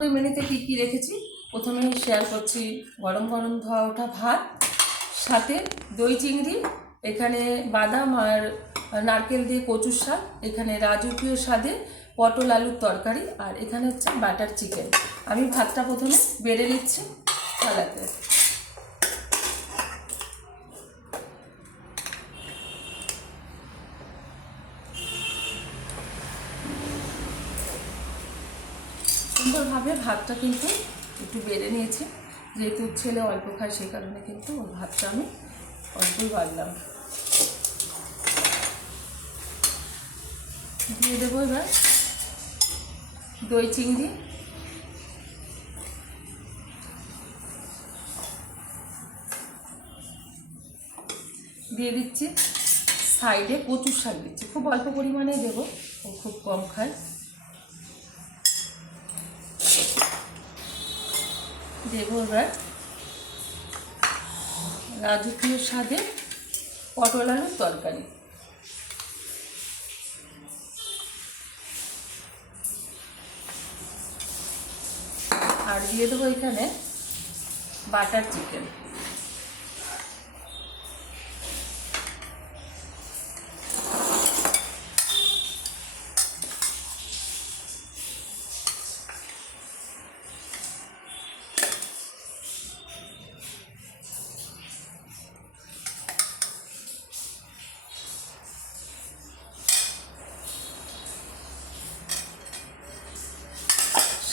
ওই মেনুতে কী কী রেখেছি প্রথমেই শেয়ার করছি। গরম গরম ধোয়া ওঠা ভাত, সাথে দই চিংড়ি, এখানে বাদাম আর নারকেল দিয়ে কচুর শাক, এখানে রাজকীয় স্বাদে পটল আলুর তরকারি, আর এখানে হচ্ছে বাটার চিকেন। আমি ভাতটা প্রথমে বেড়ে নিচ্ছি থালাতে। সুন্দরভাবে ভাতটা কিন্তু একটু বেড়ে নিয়েছি, যেহেতু ছেলে অল্প খায় সেই কারণে কিন্তু ভাতটা আমি অল্পই বাড়লাম। দিয়ে দেবো এবার দই চিংড়ি, দিয়ে দিচ্ছি সাইডে কচুর শাক দিচ্ছি, খুব অল্প পরিমাণে দেবো, ও খুব কম খায়। দেবো এবার রাজকীয় স্বাদে পটল আলুর তরকারি, আর দিয়ে দেবো এখানে বাটার চিকেন।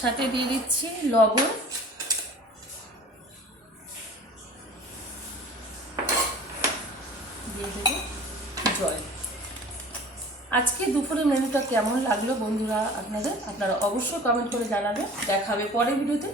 সাথে দিয়ে দিচ্ছি লবণ, দিয়ে দেবো জল। আজকে দুপুরের মেনুটা কেমন লাগলো বন্ধুরা আপনারা অবশ্যই কমেন্ট করে জানাবেন। দেখা হবে পরের ভিডিওতে।